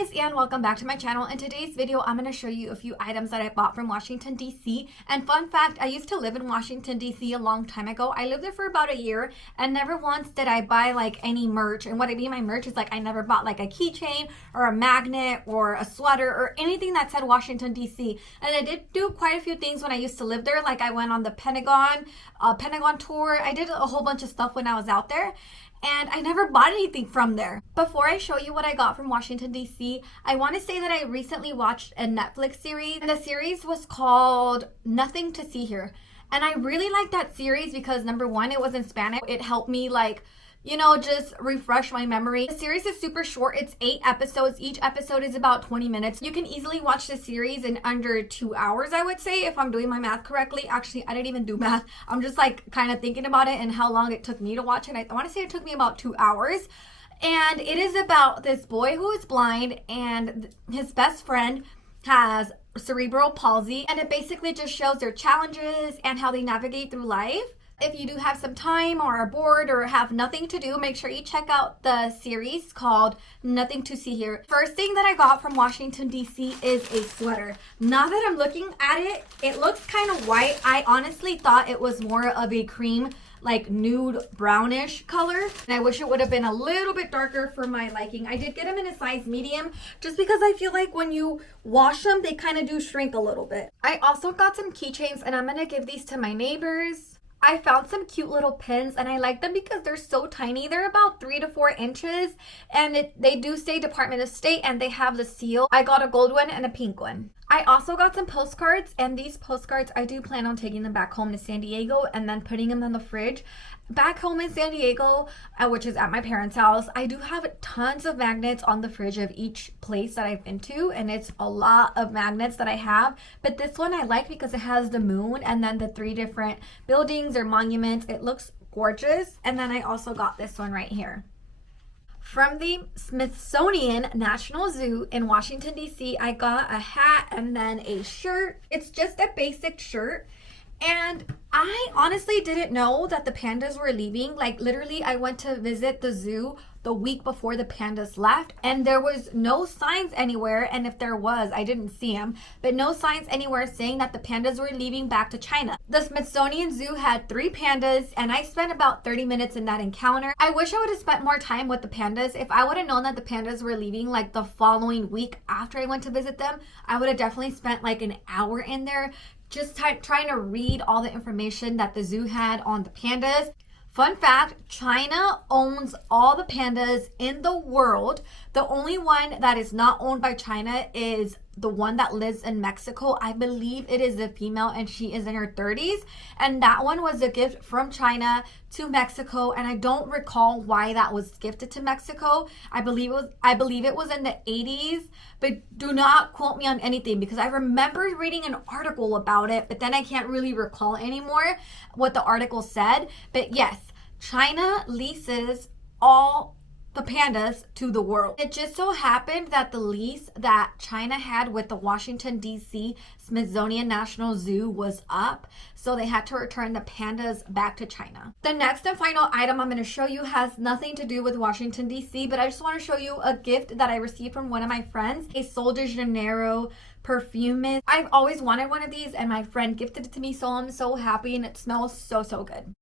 guys, and welcome back to my channel. In today's video, I'm going to show you a few items that I bought from Washington, D.C. And fun fact, I used to live in Washington, D.C. a long time ago. I lived there for about a year, and never once did I buy like any merch. And what I mean by merch is like I never bought like a keychain or a magnet or a sweater or anything that said Washington, D.C. And I did do quite a few things when I used to live there. Like I went on the Pentagon tour. I did a whole bunch of stuff when I was out there. And I never bought anything from there. Before I show you what I got from Washington, D.C., I want to say that I recently watched a Netflix series, and the series was called Nothing to See Here. And I really liked that series because number one, it was in Spanish. It helped me just refresh my memory. The series is super short. It's 8 episodes. Each episode is about 20 minutes. You can easily watch the series in under 2 hours, I would say, if I'm doing my math correctly. Actually, I didn't even do math. I'm just like kind of thinking about it and how long it took me to watch it. I want to say it took me about 2 hours. And it is about this boy who is blind and his best friend has cerebral palsy. And it basically just shows their challenges and how they navigate through life. If you do have some time or are bored or have nothing to do, make sure you check out the series called Nothing to See Here. First thing that I got from Washington, D.C. is a sweater. Now that I'm looking at it, it looks kind of white. I honestly thought it was more of a cream, like nude brownish color. And I wish it would have been a little bit darker for my liking. I did get them in a size medium just because I feel like when you wash them, they kind of do shrink a little bit. I also got some keychains and I'm going to give these to my neighbors. I found some cute little pins and I like them because they're so tiny. They're about 3 to 4 inches and they do say Department of State and they have the seal. I got a gold one and a pink one. I also got some postcards, and these postcards, I do plan on taking them back home to San Diego and then putting them in the fridge. Back home in San Diego, which is at my parents' house, I do have tons of magnets on the fridge of each place that I've been to, and it's a lot of magnets that I have. But this one I like because it has the moon and then the 3 different buildings or monuments. It looks gorgeous. And then I also got this one right here. From the Smithsonian National Zoo in Washington, D.C., I got a hat and then a shirt. It's just a basic shirt. And I honestly didn't know that the pandas were leaving. Like literally, I went to visit the zoo the week before the pandas left and there was no signs anywhere, and if there was, I didn't see them, but no signs anywhere saying that the pandas were leaving back to China. The Smithsonian Zoo had 3 pandas and I spent about 30 minutes in that encounter. I wish I would have spent more time with the pandas. If I would have known that the pandas were leaving like the following week after I went to visit them, I would have definitely spent like an hour in there just trying to read all the information that the zoo had on the pandas. Fun fact, China owns all the pandas in the world. The only one that is not owned by China is the one that lives in Mexico. I believe it is a female and she is in her 30s. And that one was a gift from China to Mexico. And I don't recall why that was gifted to Mexico. I believe it was in the 80s. But do not quote me on anything because I remember reading an article about it, but then I can't really recall anymore what the article said. But yes, China leases all the pandas to the world. It just so happened that the lease that China had with the Washington, D.C. Smithsonian National Zoo was up, so they had to return the pandas back to China. The next and final item I'm going to show you has nothing to do with Washington, D.C., but I just want to show you a gift that I received from one of my friends, a Sol de Janeiro perfume mist. I've always wanted one of these and my friend gifted it to me, so I'm so happy and it smells so good.